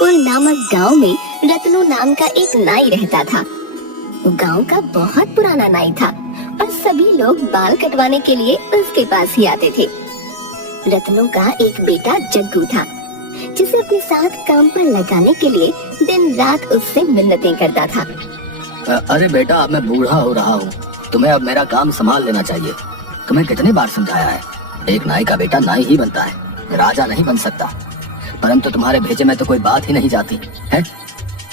जगपुर नामक गांव में रत्नू नाम का एक नाई रहता था। वो गांव का बहुत पुराना नाई था और सभी लोग बाल कटवाने के लिए उसके पास ही आते थे। रत्नू का एक बेटा जग्गू था, जिसे अपने साथ काम पर लगाने के लिए दिन रात उससे मिन्नतें करता था। अरे बेटा, अब मैं बूढ़ा हो रहा हूँ, तुम्हें अब मेरा काम संभाल लेना चाहिए। तुम्हें कितनी बार समझाया है, एक नाई का बेटा नाई ही बनता है, राजा नहीं बन सकता। परंतु तुम्हारे भेजे में तो कोई बात ही नहीं जाती है।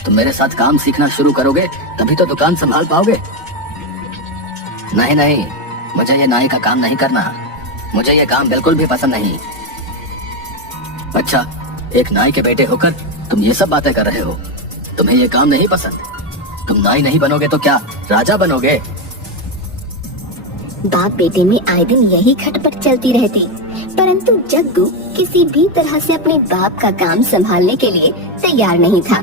तुम मेरे साथ काम सीखना शुरू करोगे तभी तो दुकान संभाल पाओगे। नहीं नहीं, मुझे ये नाई का काम नहीं करना, मुझे ये काम बिल्कुल भी पसंद नहीं। अच्छा, एक नाई के बेटे होकर तुम ये सब बातें कर रहे हो, तुम्हें ये काम नहीं पसंद? तुम नाई नहीं बनोगे तो क्या राजा बनोगे? बाप बेटे में आए दिन यही खटपट चलती रहती, परंतु जग्गू किसी भी तरह से अपने बाप का काम संभालने के लिए तैयार नहीं था।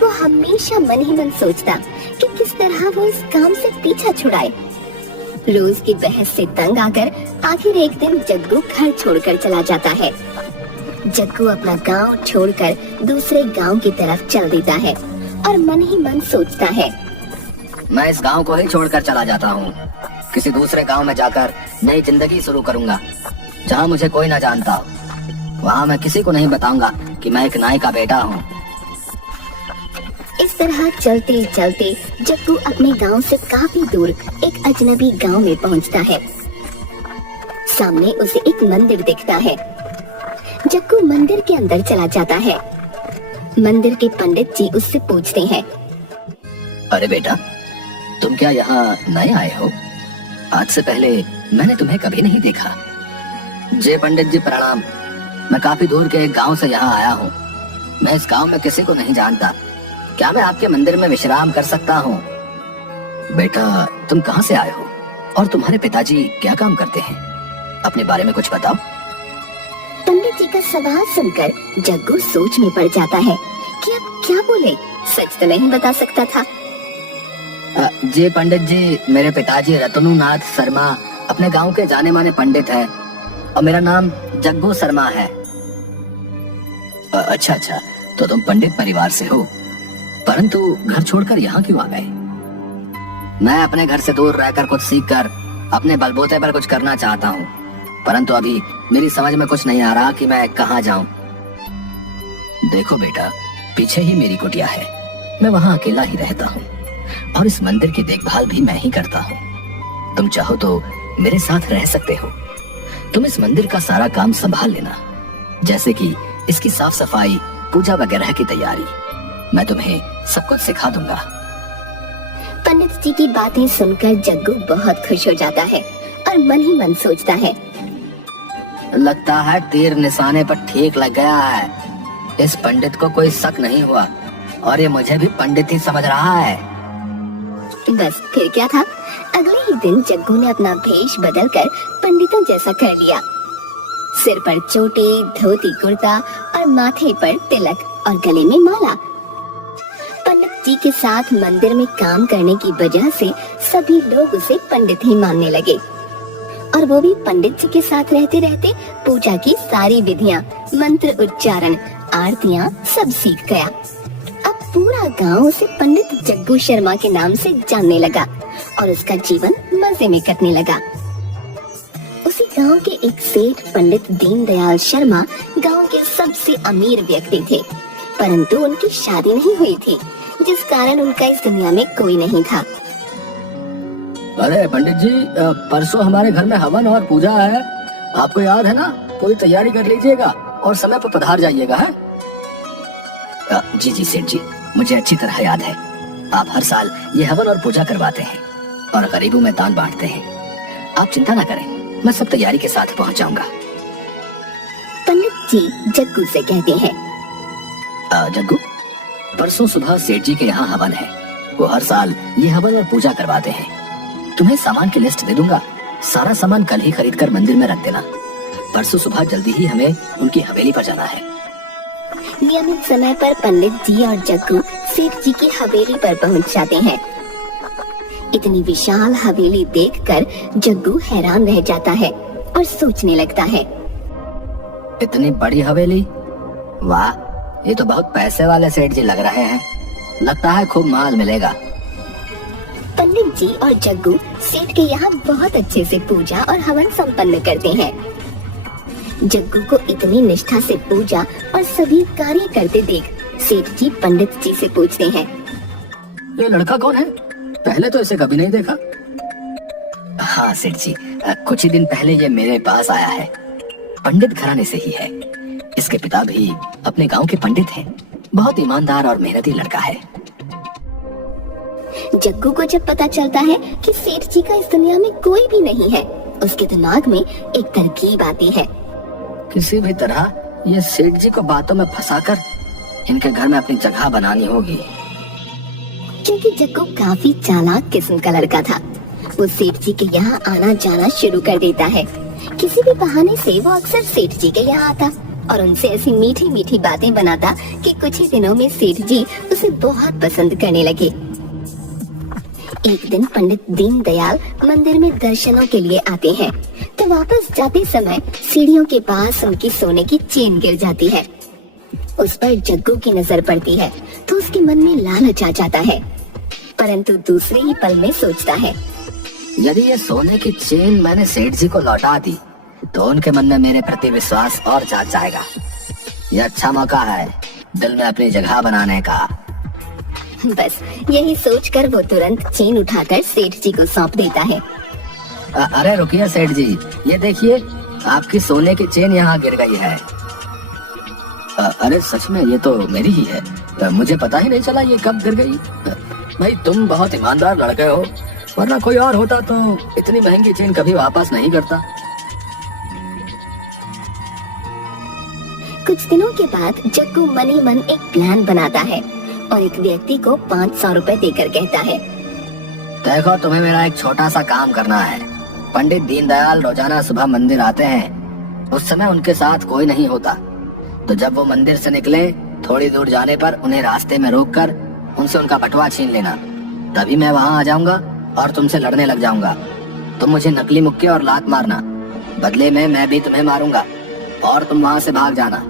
वो हमेशा मन ही मन सोचता कि किस तरह वो इस काम से पीछा छुड़ाए। रोज की बहस से तंग आकर आखिर एक दिन जग्गू घर छोड़कर चला जाता है। जग्गू अपना गांव छोड़कर दूसरे गांव की तरफ चल देता है और मन ही मन सोचता है, मैं इस गांव को ही छोड़कर चला जाता हूँ। किसी दूसरे गांव में जाकर नई जिंदगी शुरू करूंगा, जहाँ मुझे कोई न जानता हो। वहाँ मैं किसी को नहीं बताऊंगा कि मैं एक नाई का बेटा हूँ। इस तरह चलते चलते जग्गू अपने गांव से काफी दूर एक अजनबी गांव में पहुंचता है। सामने उसे एक मंदिर दिखता है। जग्गू मंदिर के अंदर चला जाता है। मंदिर के पंडित जी उससे पूछते हैं, अरे बेटा, तुम क्या यहाँ नए आए हो? आज से पहले मैंने तुम्हें कभी नहीं देखा। जय पंडित जी, प्रणाम। मैं काफी दूर के एक गांव से यहाँ आया हूँ। मैं इस गांव में किसी को नहीं जानता। क्या मैं आपके मंदिर में विश्राम कर सकता हूँ? बेटा, तुम कहाँ से आए हो और तुम्हारे पिताजी क्या काम करते हैं? अपने बारे में कुछ बताओ। पंडित जी का सवाल सुनकर जग्गू सोच में पड़ जाता है कि अब क्या बोले। सच तो नहीं बता सकता था। जी पंडित जी, मेरे पिताजी रत्नू नाथ शर्मा अपने गांव के जाने माने पंडित हैं और मेरा नाम जग्गू शर्मा है। अच्छा अच्छा, तो तुम पंडित परिवार से हो, परंतु घर छोड़कर यहाँ क्यों आ गए? मैं अपने घर से दूर रहकर कुछ सीखकर अपने बलबूते पर कुछ करना चाहता हूँ, परंतु अभी मेरी समझ में कुछ नहीं आ रहा कि मैं कहाँ जाऊँ। देखो बेटा, पीछे ही मेरी कुटिया है, मैं वहाँ अकेला ही रहता हूँ और इस मंदिर की देखभाल भी मैं ही करता हूँ। तुम चाहो तो मेरे साथ रह सकते हो। तुम इस मंदिर का सारा काम संभाल लेना, जैसे कि इसकी साफ सफाई, पूजा वगैरह की तैयारी। मैं तुम्हें सब कुछ सिखा दूंगा। पंडित जी की बातें सुनकर जग्गू बहुत खुश हो जाता है और मन ही मन सोचता है, लगता है तीर निशाने पर ठीक लग गया है। इस पंडित को कोई शक नहीं हुआ और ये मुझे भी पंडित ही समझ रहा है। बस फिर क्या था, अगले ही दिन जग्गू ने अपना भेष बदलकर पंडितों जैसा कर लिया। सिर पर चोटी, धोती कुर्ता और माथे पर तिलक और गले में माला। पंडित जी के साथ मंदिर में काम करने की वजह से सभी लोग उसे पंडित ही मानने लगे और वो भी पंडित जी के साथ रहते रहते पूजा की सारी विधियां, मंत्र उच्चारण, आरतियां सब सीख गया। अब पूरा गांव उसे पंडित जग्गू शर्मा के नाम से जानने लगा और उसका जीवन मजे में कटने लगा। उसी गांव के एक सेठ पंडित दीनदयाल शर्मा गांव के सबसे अमीर व्यक्ति थे, परंतु उनकी शादी नहीं हुई थी, जिस कारण उनका इस दुनिया में कोई नहीं था। अरे पंडित जी, परसों हमारे घर में हवन और पूजा है, आपको याद है ना? पूरी तैयारी कर लीजिएगा और समय पर पधार जाइएगा। है? जी जी सेठ जी, मुझे अच्छी तरह याद है। आप हर साल ये हवन और पूजा करवाते हैं और गरीबों में दान बांटते हैं। आप चिंता ना करें, मैं सब तैयारी के साथ पहुंच जाऊंगा। पंडित जी जग्गू से कहते हैं, जग्गू, परसों सुबह सेठ जी के यहाँ हवन है। वो हर साल ये हवन और पूजा करवाते हैं। तुम्हें सामान की लिस्ट दे दूंगा, सारा सामान कल ही खरीद कर मंदिर में रख देना। परसों सुबह जल्दी ही हमें उनकी हवेली पर जाना है। नियमित समय पर पंडित जी और जग्गू सेठ जी की हवेली पर पहुंच जाते हैं। इतनी विशाल हवेली देखकर जग्गू हैरान रह जाता है और सोचने लगता है, इतनी बड़ी हवेली, वाह, ये तो बहुत पैसे वाले सेठ जी लग रहे हैं, लगता है खूब माल मिलेगा। पंडित जी और जग्गू सेठ के यहाँ बहुत अच्छे से पूजा और हवन संपन्न करते हैं। जग्गू को इतनी निष्ठा से पूजा और सभी कार्य करते देख सेठ जी पंडित जी से पूछते हैं, ये लड़का कौन है? पहले तो इसे कभी नहीं देखा। हाँ सेठ जी, कुछ ही दिन पहले ये मेरे पास आया है। पंडित घराने से ही है। इसके पिता भी अपने गांव के पंडित हैं। बहुत ईमानदार और मेहनती लड़का है। जग्गू को जब पता चलता है कि सेठ जी का इस दुनिया में कोई भी नहीं है, उसके दिमाग में एक तरकीब आती है। किसी भी तरह ये सेठ जी को बातों में फंसाकर इनके घर में अपनी जगह बनानी होगी। क्योंकि जग्गू काफी चालाक किस्म का लड़का था, वो सेठ जी के यहाँ आना जाना शुरू कर देता है। किसी भी बहाने से वो अक्सर सेठ जी के यहाँ आता और उनसे ऐसी मीठी मीठी बातें बनाता कि कुछ ही दिनों में सेठ जी उसे बहुत पसंद करने लगे। एक दिन पंडित दीनदयाल मंदिर में दर्शनों के लिए आते हैं, तो वापस जाते समय सीढ़ियों के पास उनकी सोने की चेन गिर जाती है। उस पर जग्गू की नजर पड़ती है तो उसके मन में लालच आ जाता है, परंतु दूसरे ही पल में सोचता है, यदि ये सोने की चेन मैंने सेठ जी को लौटा दी तो उनके मन में मेरे प्रति विश्वास और जाग जाएगा। यह अच्छा मौका है दिल में अपनी जगह बनाने का। बस यही सोचकर वो तुरंत चेन उठाकर सेठ जी को सौंप देता है। अरे रुकिए सेठ जी, ये देखिए आपकी सोने की चेन यहाँ गिर गई है। अरे सच में ये तो मेरी ही है, मुझे पता ही नहीं चला ये कब गिर गई। भाई तुम बहुत ईमानदार लड़के हो, वरना कोई और होता तो इतनी महंगी चेन कभी वापस नहीं करता। कुछ दिनों के बाद जग्गू मन ही मन एक प्लान बनाता है और एक व्यक्ति को 500 रुपए देकर कहता है, देखो तुम्हें मेरा एक छोटा सा काम करना है। पंडित दीनदयाल रोजाना सुबह मंदिर आते हैं, उस समय उनके साथ कोई नहीं होता, तो जब वो मंदिर से निकले थोड़ी दूर जाने पर उन्हें रास्ते में रोककर उनसे उनका बटुआ छीन लेना। तभी मैं वहाँ आ जाऊंगा और तुमसे लड़ने लग जाऊंगा। तुम मुझे नकली मुक्के और लात मारना, बदले में मैं भी तुम्हें मारूंगा और तुम वहाँ से भाग जाना।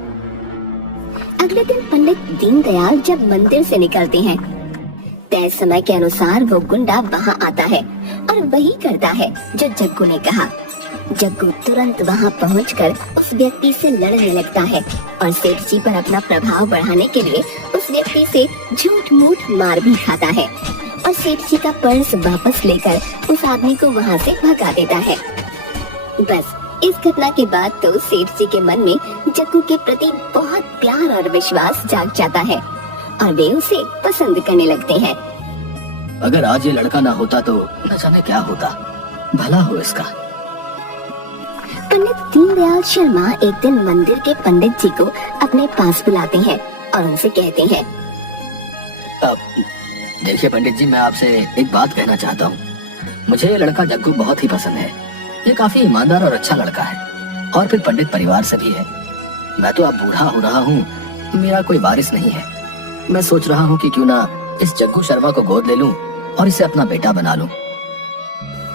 अगले दिन पंडित दीनदयाल जब मंदिर से निकलते हैं, तय समय के अनुसार वो गुंडा वहाँ आता है और वही करता है जो जग्गू ने कहा। जग्गू तुरंत वहाँ पहुंचकर उस व्यक्ति से लड़ने लगता है और सेठ जी पर अपना प्रभाव बढ़ाने के लिए उस व्यक्ति से झूठ मूठ मार भी खाता है और सेठ जी का पर्स वापस लेकर उस आदमी को वहाँ से भगा देता है। बस इस घटना के बाद तो सेठ जी के मन में जग्गू के प्रति बहुत प्यार और विश्वास जाग जाता है और वे उसे पसंद करने लगते हैं। अगर आज ये लड़का ना होता तो न जाने क्या होता, भला हो इसका। पंडित दीनदयाल शर्मा एक दिन मंदिर के पंडित जी को अपने पास बुलाते हैं और उनसे कहते हैं, देखिए पंडित जी, मैं आपसे एक बात कहना चाहता हूँ। मुझे ये लड़का जग्गू बहुत ही पसंद है। ये काफी ईमानदार और अच्छा लड़का है और फिर पंडित परिवार से भी है। मैं तो अब बूढ़ा हो रहा हूँ, मेरा कोई वारिस नहीं है। मैं सोच रहा हूँ कि क्यों ना इस जग्गू शर्मा को गोद ले लूं और इसे अपना बेटा बना लूं।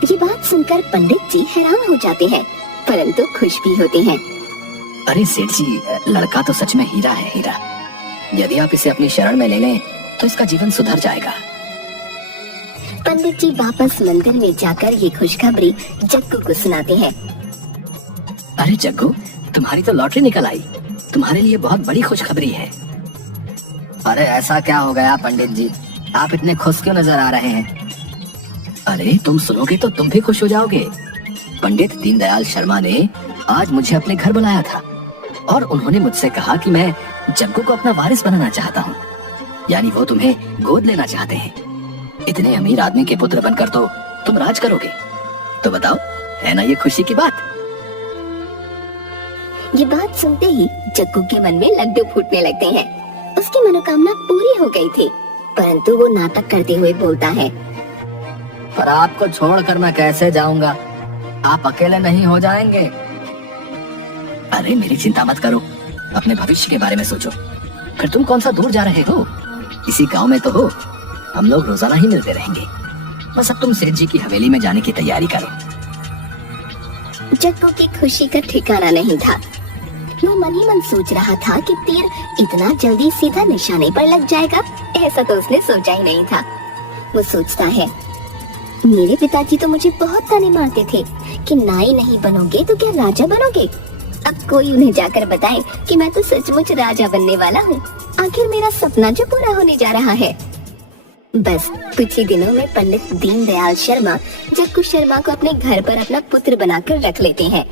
ये बात सुनकर पंडित जी हैरान हो जाते हैं, परंतु खुश भी होते हैं। अरे सेठ जी, लड़का तो सच में हीरा है, हीरा। यदि आप इसे अपनी शरण में ले लें तो इसका जीवन सुधर जाएगा। पंडित जी वापस मंदिर में जाकर ये खुशखबरी जग्गू को सुनाते हैं। अरे जग्गू, तुम्हारी तो लॉटरी निकल आई। तुम्हारे लिए बहुत बड़ी खुशखबरी है। अरे ऐसा क्या हो गया पंडित जी, आप इतने खुश क्यों नजर आ रहे हैं? अरे तुम सुनोगे तो तुम भी खुश हो जाओगे। पंडित दीनदयाल शर्मा ने आज मुझे अपने घर बुलाया था और उन्होंने मुझसे कहा कि मैं जग्गू को अपना वारिस बनाना चाहता हूँ, यानी वो तुम्हें गोद लेना चाहते हैं। इतने अमीर आदमी के पुत्र बनकर तो तुम राज करोगे। तो बताओ, है ना ये खुशी की बात? ये बात सुनते ही जग्गू के मन में लड्डू फूटने लगते हैं। उसकी मनोकामना पूरी हो गई थी, परंतु वो नाटक करते हुए बोलता है, पर आपको छोड़कर मैं कैसे जाऊंगा? आप अकेले नहीं हो जाएंगे। अरे मेरी चिंता मत करो, अपने भविष्य के बारे में सोचो। फिर तुम कौन सा दूर जा रहे हो, इसी गांव में तो हो। हम लोग रोजाना ही मिलते रहेंगे। बस अब तुम सेठ जी की हवेली में जाने की तैयारी करो। जग्गू की खुशी का ठिकाना नहीं था। वो मन ही मन सोच रहा था कि तीर इतना जल्दी सीधा निशाने पर लग जाएगा, ऐसा तो उसने सोचा ही नहीं था। वो सोचता है, मेरे पिताजी तो मुझे बहुत ताने मारते थे कि नाई नहीं बनोगे तो क्या राजा बनोगे। अब कोई उन्हें जाकर बताए कि मैं तो सचमुच राजा बनने वाला हूँ। आखिर मेरा सपना जो पूरा होने जा रहा है। बस कुछ ही दिनों में पंडित दीनदयाल शर्मा जग्गू शर्मा को अपने घर पर अपना पुत्र बनाकर रख लेते हैं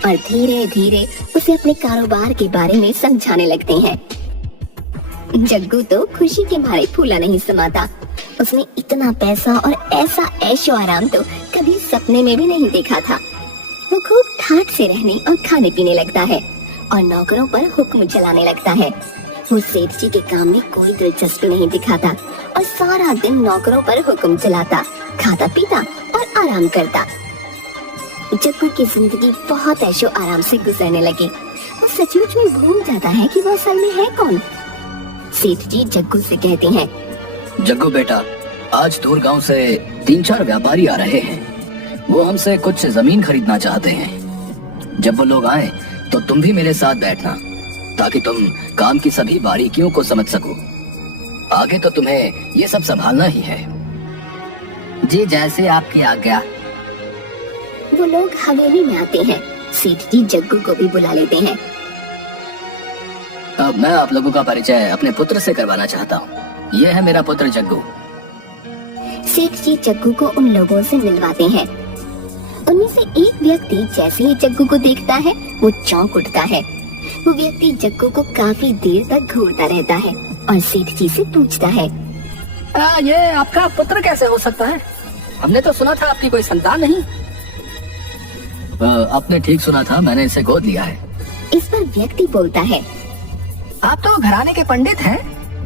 और धीरे धीरे उसे अपने कारोबार के बारे में समझाने लगते हैं। जग्गू तो खुशी के मारे फूला नहीं समाता। उसने इतना पैसा और ऐसा ऐशो आराम तो कभी सपने में भी नहीं देखा था। वो खूब ठाठ से रहने और खाने पीने लगता है और नौकरों पर हुक्म चलाने लगता है। वो सेठ जी के काम में कोई दिलचस्पी नहीं दिखाता और सारा दिन नौकरों पर हुक्म चलाता, खाता पीता और आराम करता। जग्गू की जिंदगी बहुत ऐशो आराम से गुजरने लगी। वो सचमुच में भूल जाता है कि वो असल में है कौन। सेठ जी जग्गू से कहते हैं, जग्गू बेटा, आज दूर गांव से 3-4 व्यापारी आ रहे हैं। वो हमसे कुछ जमीन खरीदना चाहते हैं। जब वो लोग आए तो तुम भी मेरे साथ बैठना, ताकि तुम काम की सभी बारीकियों को समझ सको। आगे तो तुम्हें ये सब संभालना ही है। जी, जैसे आपकी आज्ञा। वो लोग हवेली में आते हैं। सेठ जी जग्गू को भी बुला लेते हैं। अब मैं आप लोगों का परिचय अपने पुत्र से करवाना चाहता हूँ। ये है मेरा पुत्र जग्गू। सेठ जी जग्गू को उन लोगों से मिलवाते हैं। उनमें से एक व्यक्ति जैसे ही जग्गू को देखता है वो चौंक उठता है। वो व्यक्ति जग्गू को काफी देर तक घूरता रहता है और सेठ जी से पूछता है, ये आपका पुत्र कैसे हो सकता है? हमने तो सुना था आपकी कोई संतान नहीं। आपने ठीक सुना था, मैंने इसे गोद लिया है। इस पर व्यक्ति बोलता है, आप तो घराने के पंडित हैं,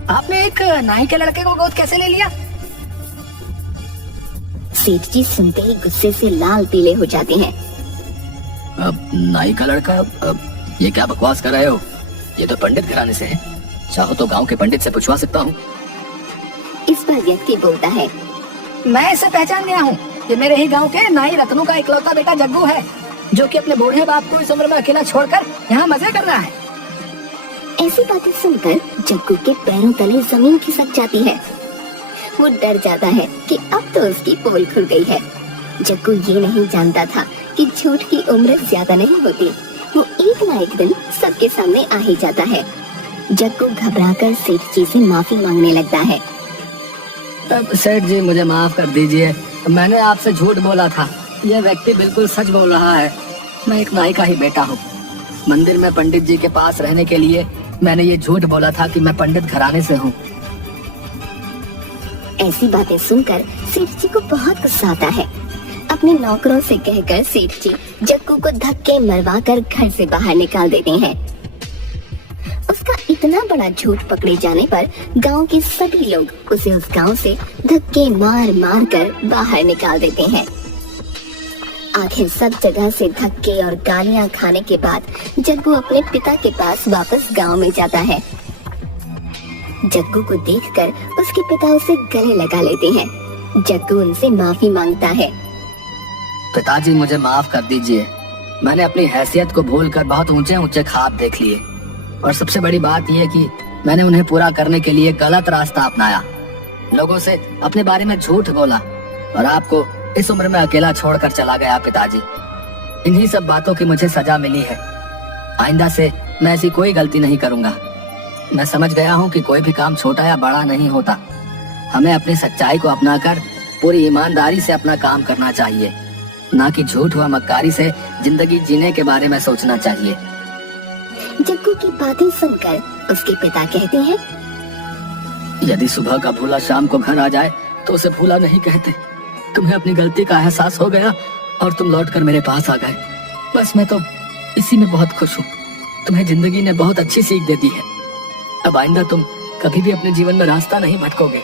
आपने एक नाई के लड़के को गोद कैसे ले लिया? सेठ जी सुनते ही गुस्से से लाल पीले हो जाते हैं। अब नाई का लड़का? ये क्या बकवास कर रहे हो? ये तो पंडित घराने से है। चाहो तो गांव के पंडित से पूछवा सकता हूँ। इस पर व्यक्ति बोलता है, मैं इसे पहचान गया हूँ। ये मेरे ही गांव के नाई रत्नू का इकलौता बेटा जग्गू है, जो कि अपने बूढ़े बाप को इस उम्र में अकेला छोड़कर यहाँ मजे कर रहा है। ऐसी बातें सुनकर जग्गू के पैरों तले जमीन खिसक जाती है। वो डर जाता है कि अब तो उसकी पोल खुल गई है। जग्गू ये नहीं जानता था कि झूठ की उम्र ज्यादा नहीं होती। वो एक ना एक दिन सबके सामने आ ही जाता है। जग्गू घबराकर सेठ जी से माफी मांगने लगता है। तब सेठ जी, मुझे माफ कर दीजिए, मैंने आपसे झूठ बोला था। यह व्यक्ति बिल्कुल सच बोल रहा है। मैं एक नाई का ही बेटा हूँ। मंदिर में पंडित जी के पास रहने के लिए मैंने ये झूठ बोला था कि मैं पंडित घराने से हूँ। ऐसी बातें सुनकर सेठ जी को बहुत गुस्सा आता है। अपने नौकरों से कहकर सेठ जी जग्गू को धक्के मरवाकर घर से बाहर निकाल देते हैं। उसका इतना बड़ा झूठ पकड़े जाने पर गांव के सभी लोग उसे उस गांव से धक्के मार मार कर बाहर निकाल देते हैं। आखिर सब जगह से धक्के और गालियां खाने के बाद जग्गू अपने पिता के पास वापस गांव में जाता है। जग्गू को देखकर उसके पिता उसे गले लगा लेते हैं। जग्गू उनसे माफी मांगता है। पिताजी, मुझे माफ कर दीजिए। मैंने अपनी हैसियत को भूलकर बहुत ऊंचे ऊंचे ख्वाब देख लिए, और सबसे बड़ी बात यह कि मैंने उन्हें पूरा करने के लिए गलत रास्ता अपनाया। लोगों से अपने बारे में झूठ बोला और आपको इस उम्र में अकेला छोड़कर चला गया। पिताजी, इन्हीं सब बातों की मुझे सजा मिली है। आइंदा से मैं ऐसी कोई गलती नहीं करूंगा। मैं समझ गया हूँ कि कोई भी काम छोटा या बड़ा नहीं होता। हमें अपनी सच्चाई को अपनाकर पूरी ईमानदारी से अपना काम करना चाहिए, ना कि झूठ व मक्कारी से जिंदगी जीने के बारे में सोचना चाहिए। जग्गू की बातें सुनकर उसके पिता कहते हैं, यदि सुबह का भूला शाम को घर आ जाए तो उसे भूला नहीं कहते। तुम्हें अपनी गलती का एहसास हो गया और तुम लौटकर मेरे पास आ गए। बस मैं तो इसी में बहुत खुश हूँ। तुम्हें जिंदगी ने बहुत अच्छी सीख दे दी है। अब आइंदा तुम कभी भी अपने जीवन में रास्ता नहीं भटकोगे।